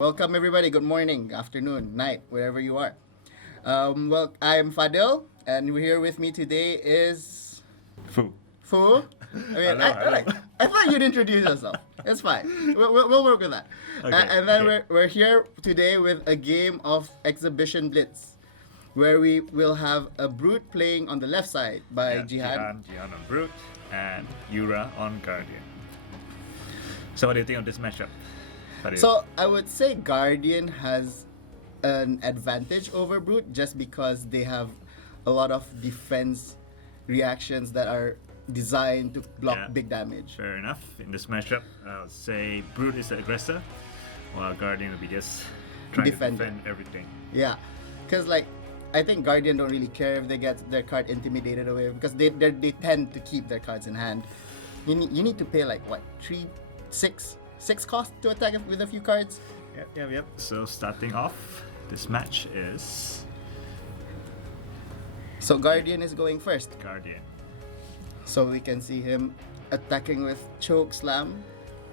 Welcome everybody. Good morning, afternoon, night, wherever you are. I'm Fadil, and here with me today is Fu. Fu. I mean, Hello, hello. I thought you'd introduce yourself. It's fine. We'll work with that. Okay, And then okay. we're here today with a game of Exhibition Blitz, where we will have a Brute playing on the left side by Jihan. Jihan on Brute, and Yura on Guardian. So what do you think of this matchup? Fadil? So I would say Guardian has an advantage over Brute just because they have a lot of defense reactions that are designed to block Yeah. big damage. Fair enough. In this matchup, I would say Brute is the aggressor, while Guardian will be just trying Defender. to defend everything. Yeah, because like I think Guardian don't really care if they get their card intimidated away because they tend to keep their cards in hand. You need to pay like what six cost to attack with a few cards. Yep. So starting off, this match is So Guardian is going first. Guardian. So we can see him attacking with Choke Slam.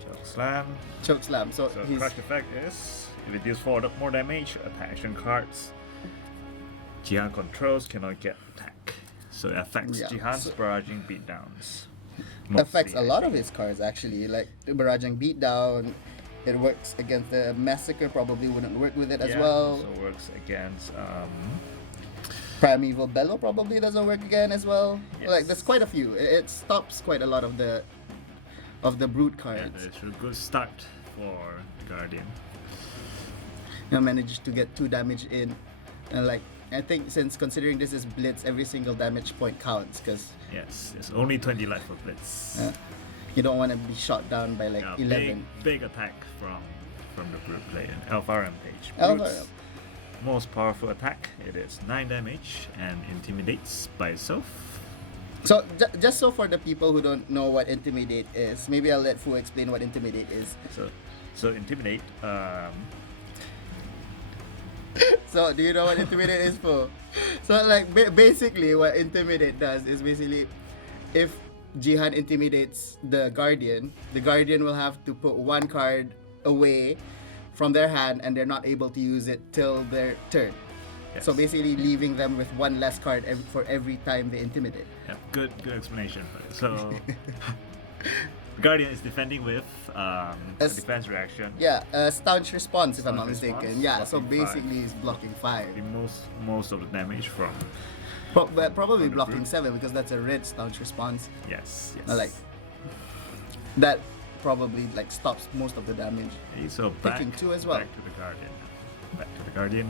Choke Slam. Choke Slam. So So he's crush effect is if it deals 4 more damage, attack action cards Jihan controls cannot get attack. So it affects Yeah, Jihan's so- barraging beatdowns. affects a Mostly. lot of his cards actually. Like the Barraging Beatdown, it works against the Massacre. Probably wouldn't work with it as well. So works against Primeval Bellow probably doesn't work again as well. Yes. Like there's quite a few. It stops quite a lot of the Brute yeah, cards. it's a good start for Guardian. Managed to get 2 damage in, and like I think since considering this is Blitz, every single damage point counts because Yes, there's only 20 life for Blitz. you don't want to be shot down by like Yeah, 11. big attack from the Brute player. Alpha Rampage. Alpha Brute's most powerful attack, it is 9 damage and intimidates by itself. So just so for the people who don't know what Intimidate is, maybe I'll let Fu explain what Intimidate is. So intimidate. So do you know what Intimidate is for? So like basically what Intimidate does is basically if Jihan intimidates the Guardian will have to put 1 card away from their hand and they're not able to use it till their turn. Yes. So basically leaving them with 1 less card for every time they intimidate. Yeah, good explanation. So Guardian is defending with a As- defense reaction. Yeah, staunch response if I'm not Staunch mistaken. response, Yeah, so blocking basically he's blocking 5. The most of the damage from But probably From the blocking Brute. 7 because that's a red staunch response. yes. Like that probably like stops most of the damage. Okay, so back, Picking 2 as well. Back to the Guardian. Back to the Guardian.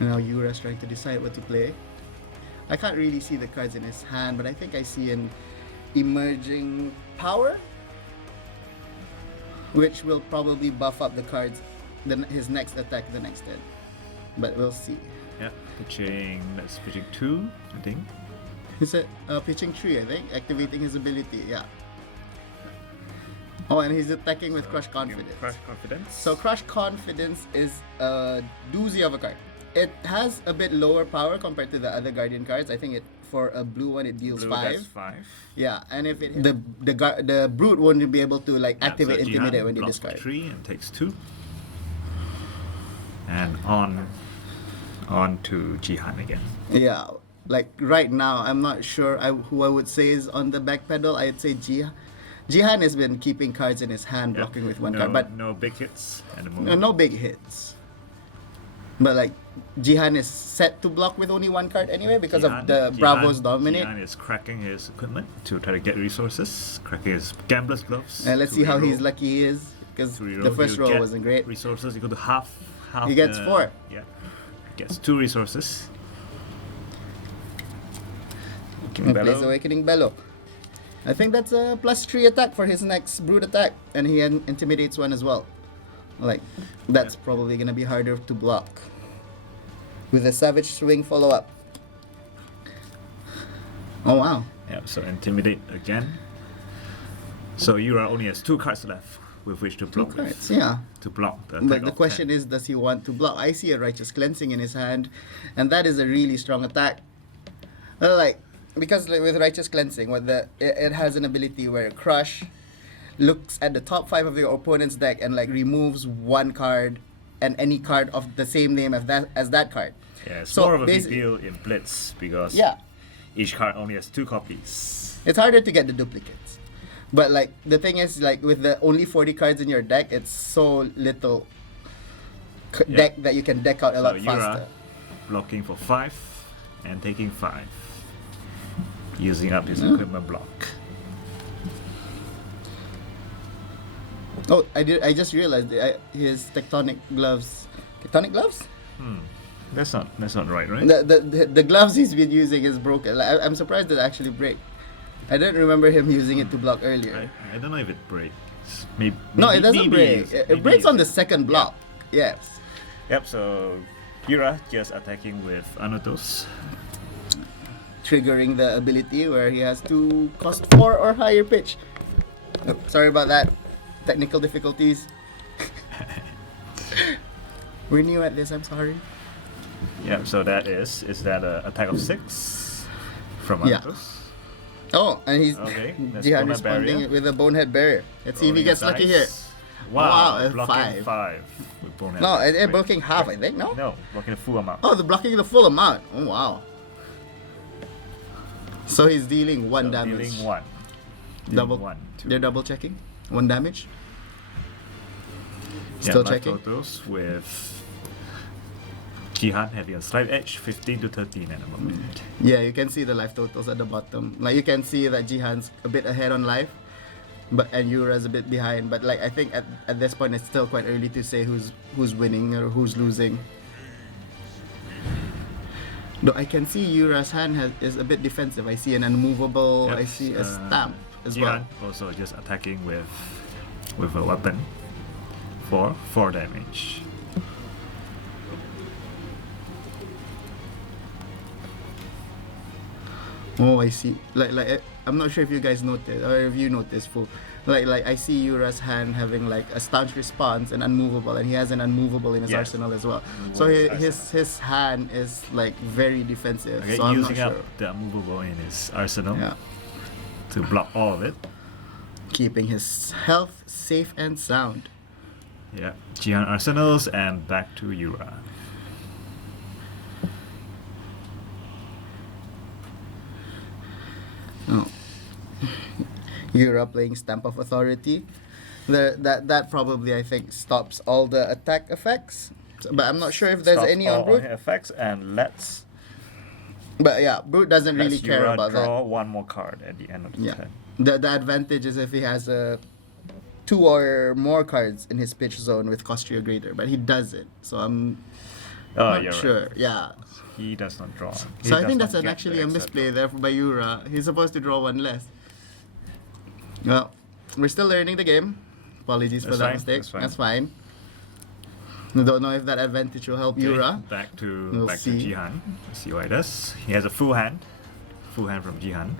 Now Yura's trying to decide what to play. I can't really see the cards in his hand, but I think I see an emerging power, which will probably buff up the cards, his next attack the next turn. But we'll see. Yeah, pitching 2, I think. He's pitching 3, I think, activating his ability. Yeah. Oh, and he's attacking with Crush Confidence. Crush Confidence. So Crush Confidence is a doozy of a card. It has a bit lower power compared to the other Guardian cards. I think it for a blue one it deals Blue, 5. that's 5. Yeah, and if it the Brute won't be able to like Yeah, activate so Intimidate Jihan when they blocks discard. 3 and takes 2. And on to Jihan again. Yeah, like right now I'm not sure who I would say is on the back pedal. I'd say Jihan has been keeping cards in his hand, Yeah. blocking with 1 no, card, but no big hits at the no, moment. no big hits. But like Jihan is set to block with only 1 card anyway because of the Bravos dominate. Jihan is cracking his equipment to try to get resources, cracking his gambler's gloves. And let's to see how reroll. he's lucky he is because To reroll, the first you roll get wasn't great. Resources equal to half. He gets the- 4. Yeah, gets 2 resources. And plays Awakening Bellow. I think that's a +3 attack for his next Brute attack, and he intimidates 1 as well. Like that's probably gonna be harder to block. With a Savage Swing follow-up. Oh wow. Yeah, so intimidate again. So Yura only has 2 cards left with which to 2 block with. cards, yeah. To block the But attack the of question 10. is, does he want to block? I see a Righteous Cleansing in his hand, and that is a really strong attack. Like because like, with Righteous Cleansing, it has an ability where Crush looks at the top 5 of your opponent's deck and like removes one card and any card of the same name as that card. Yeah, it's So more of a big basi- deal in Blitz because Yeah, each card only has 2 copies. it's harder to get the duplicates. But like the thing is, like with the only 40 cards in your deck, it's so little Yeah. deck that you can deck out a lot Yura faster. blocking for 5 and taking 5, using up his equipment block. Oh, I just realized his tectonic gloves. Tectonic gloves? That's not right, right? The gloves he's been using is broken. Like, I'm surprised it actually break. I don't remember him using it to block earlier. I don't know if it breaks. Maybe, No, it doesn't break. It breaks on the second block. Yes. Yep. So Yura just attacking with Anotos. Triggering the ability where he has to cost 4 or higher pitch. Oh, sorry about that. Technical difficulties. We're new at this, I'm sorry. Yep. So is that a attack of 6 from Yeah. Anotos? Oh, and he's Okay, that's Jihan bonehead responding barrier. with a bonehead barrier. Let's see if he Rolling gets lucky here. dice. Wow, Wow, blocking 5. 5 with bonehead No, barrier. it's blocking half, I think, no? No, blocking the full amount. Oh, they're blocking the full amount. Oh, wow. So he's dealing 1 So damage. Dealing 1. Double. Dealing 1. 2. They're double checking. 1 damage. Yeah, Still life checking. totals with Jihan having a slight edge, 15 to 13 at the moment. Yeah, you can see the life totals at the bottom. Like you can see that Jihan's a bit ahead on life, and Yura's a bit behind. But like I think at this point it's still quite early to say who's winning or who's losing. Though I can see Yura's hand is a bit defensive. I see an unmovable. Yep, I see a stamp as Jihan well. also just attacking with a weapon for 4 damage. Oh, I see. I'm not sure if you guys noticed or if you noticed. Like I see Yura's hand having like a staunch response and unmovable, and he has an unmovable in his Yes. arsenal as well. Unmovable So in his his hand is like very defensive. Okay, so I'm not using up sure. the unmovable in his arsenal Yeah, to block all of it. keeping his health safe and sound. Yeah, Jihan arsenals and back to Yura. Oh. Yura playing Stamp of Authority. That probably I think stops all the attack effects. But I'm not sure if there's Stop any all on Brute. effects and let's But yeah, Brute doesn't really let's care Yura about draw that. 1 more card at the end of the Yeah. turn. The advantage is if he has 2 or more cards in his pitch zone with cost or greater, but he doesn't. So I'm Oh, not you're sure. right. Yeah. He does not draw. He So I does think not that's get actually the a extra misplay draw. there by Yura. He's supposed to draw 1 less. Well, we're still learning the game. Apologies for That's that fine, mistake. that's fine. That's fine. I don't know if that advantage will help Okay, Yura. Back to We'll to see. Jihan. Let's see what he does. He has a full hand from Jihan.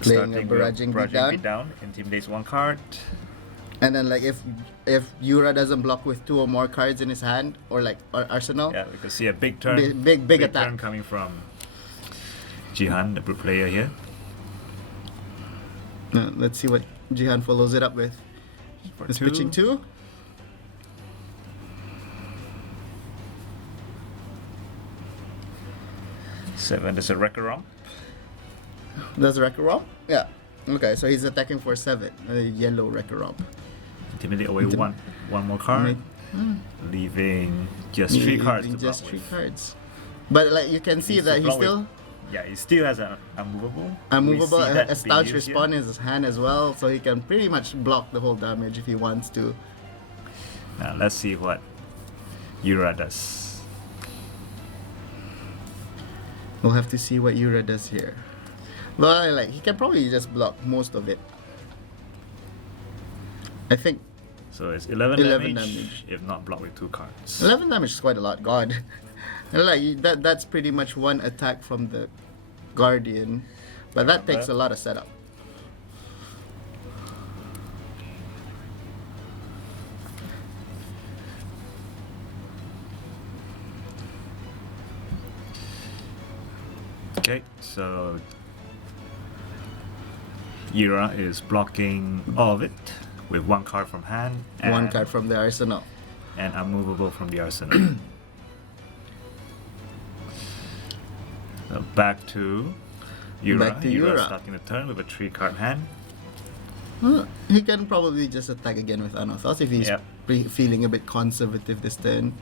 Playing a Starting with barraging beatdown. beatdown, intimidates 1 card. And then like if Yura doesn't block with 2 or more cards in his hand or like arsenal, Yeah, we can see a big turn. Big attack. turn coming from Jihan, the brute player here. Let's see what Jihan follows it up with. For He's 2. pitching 2. Seven. There's a wrecker romp. Does Wrecker Romp? Yeah. Okay, so he's attacking for 7. A yellow Wrecker Romp. Intimidate away one more card, leaving just 3 cards to Just block 3 with. cards. But like you can see Needs that to he block with- still Yeah, he still has an unmovable. unmovable, We see that a staunch being used here. respawn in his hand as well, so he can pretty much block the whole damage if he wants to. Now let's see what Yura does. We'll have to see what Yura does here. Well, like he can probably just block most of it. I think So it's 11, 11 damage, damage. if not blocked with 2 cards. 11 damage is quite a lot. God, like that's pretty much 1 attack from the Guardian, but that takes a lot of setup. Okay, so Yura is blocking all of it with one card from hand and One card from the arsenal. and unmovable from the arsenal. So back to Yura. Back to Yura Yura. starting the turn with a 3-card hand. He can probably just attack again with Unorthodox if he's Yep. feeling a bit conservative this turn.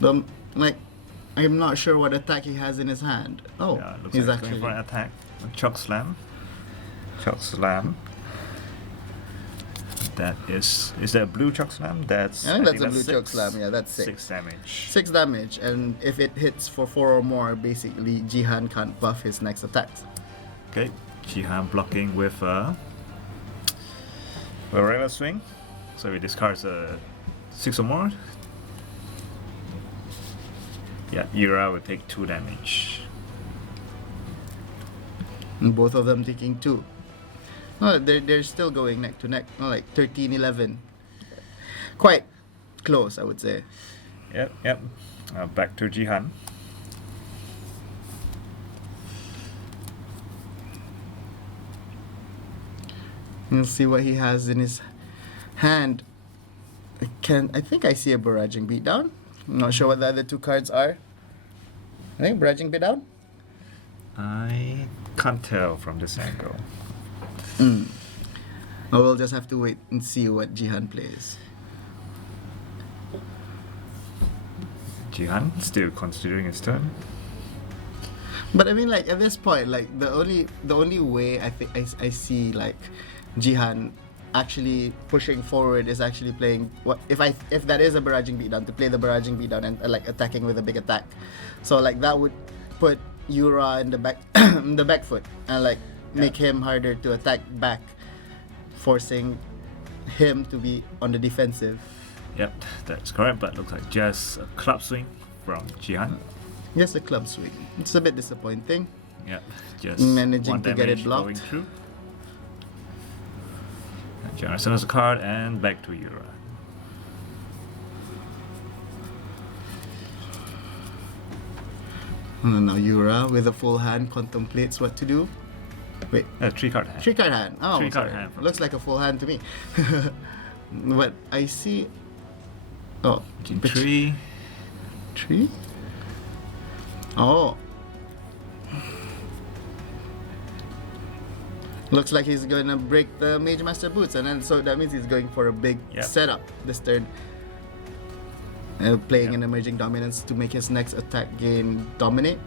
But like, I'm not sure what attack he has in his hand. Oh, Yeah, looks he's like actually going for an attack. Choke slam. Choke slam. That is that a blue choke slam? That's I think that's a blue six. choke slam. Yeah, that's 6. 6 damage. 6 damage, and if it hits for 4 or more, basically Jihan can't buff his next attacks. Okay, Jihan blocking with a regular swing. So he discards a 6 or more. Yeah, Yura will take 2 damage. And both of them taking 2. Oh, they're still going neck to neck, like 13-11. Quite close, I would say. Yep. Back to Jihan. We'll see what he has in his hand. I think I see a barraging beatdown. I'm not sure what the other 2 cards are. I think barraging beatdown. I can't tell from this angle. Or we'll just have to wait and see what Jihan plays. Jihan still considering his turn. But I mean, like at this point, like the only way I think I see like Jihan actually pushing forward is actually playing what if that is a barraging beatdown, to play the barraging beatdown and like attacking with a big attack. So like that would put Yura in the back in the back foot and like make him harder to attack back, forcing him to be on the defensive. Yep, that's correct, but looks like just a club swing from Jihan. Just a club swing. It's a bit disappointing. Yep, just Managing one to get it damage blocked. going through. And Jihan sends a card and back to Yura. And now Yura with a full hand contemplates what to do. Wait, 3-card hand. 3-card hand. Oh, 3-card sorry. hand from Looks like a full hand to me. But I see. Oh, Jin bit- 3. 3? Oh. Looks like he's gonna break the Mage Master boots, and then so that means he's going for a big Yep. setup this turn. Playing Yep. an emerging dominance to make his next attack gain dominate.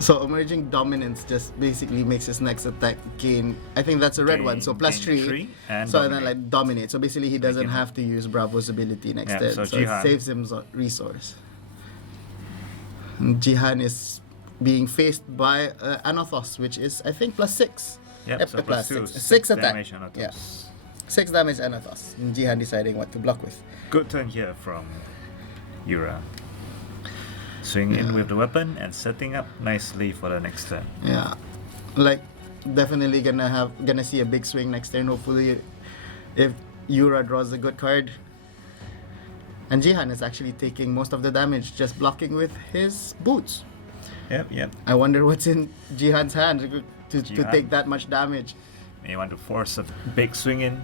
So emerging dominance just basically makes his next attack gain. I think that's a red one. So plus Gain 3. three and so then dominate. like dominate. So basically he doesn't him- have to use Bravo's ability next Yeah, turn. so So it Jihan- saves him resource. And Jihan is being faced by Anothos, which is I think plus 6. Yep, so plus 2. 6 attack. damage on Yeah. Atos. 6 damage Anothos. And Jihan deciding what to block with. Good turn here from Yura. Swing in with the weapon and setting up nicely for the next turn. Yeah, like definitely gonna see a big swing next turn. Hopefully, if Yura draws a good card. And Jihan is actually taking most of the damage just blocking with his boots. Yep. I wonder what's in Jihan's hand to Jihan. take that much damage. May want to force a big swing in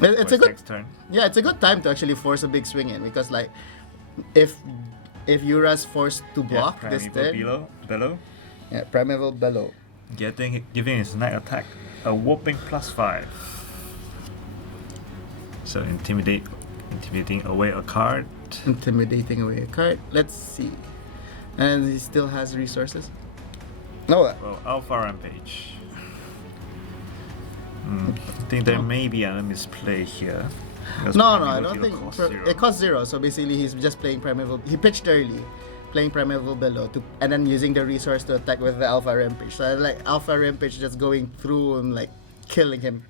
It's for a his good, next turn. yeah, it's a good time to actually force a big swing in because like, if Yura's forced to block Yeah, this Primeval turn, Bellow. yeah, Primeval Bellow. Giving his night attack a whopping +5. So intimidating away a card. Intimidating away a card. Let's see. And he still has resources. No. Well, Alpha Rampage. I think there may be a misplay here. because No, I Primeval don't Bellow think costs it 0. costs 0. So basically, he's just playing Primeval. He pitched early, playing Primeval Bellow and then using the resource to attack with the Alpha Rampage. So like Alpha Rampage just going through and like killing him.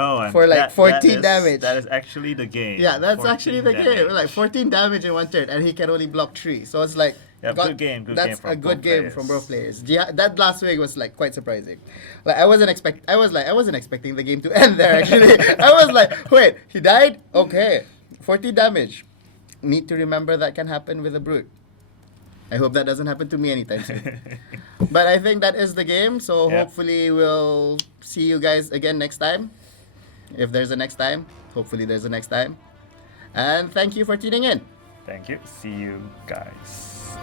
Oh, and for, like, 14 is- damage. That is actually the game. Yeah, that's 14 actually the game. damage. Like 14 damage in one turn, and he can only block 3. So it's like, Yeah, good game that's from a good both game players. from both players. That last swing was like quite surprising. Like I wasn't expecting the game to end there. Actually, I was like, wait, he died? Okay, 14 damage. Need to remember that can happen with a brute. I hope that doesn't happen to me anytime soon. But I think that is the game. So Yeah. hopefully we'll see you guys again next time. If there's a next time, hopefully there's a next time. And thank you for tuning in. Thank you. See you guys.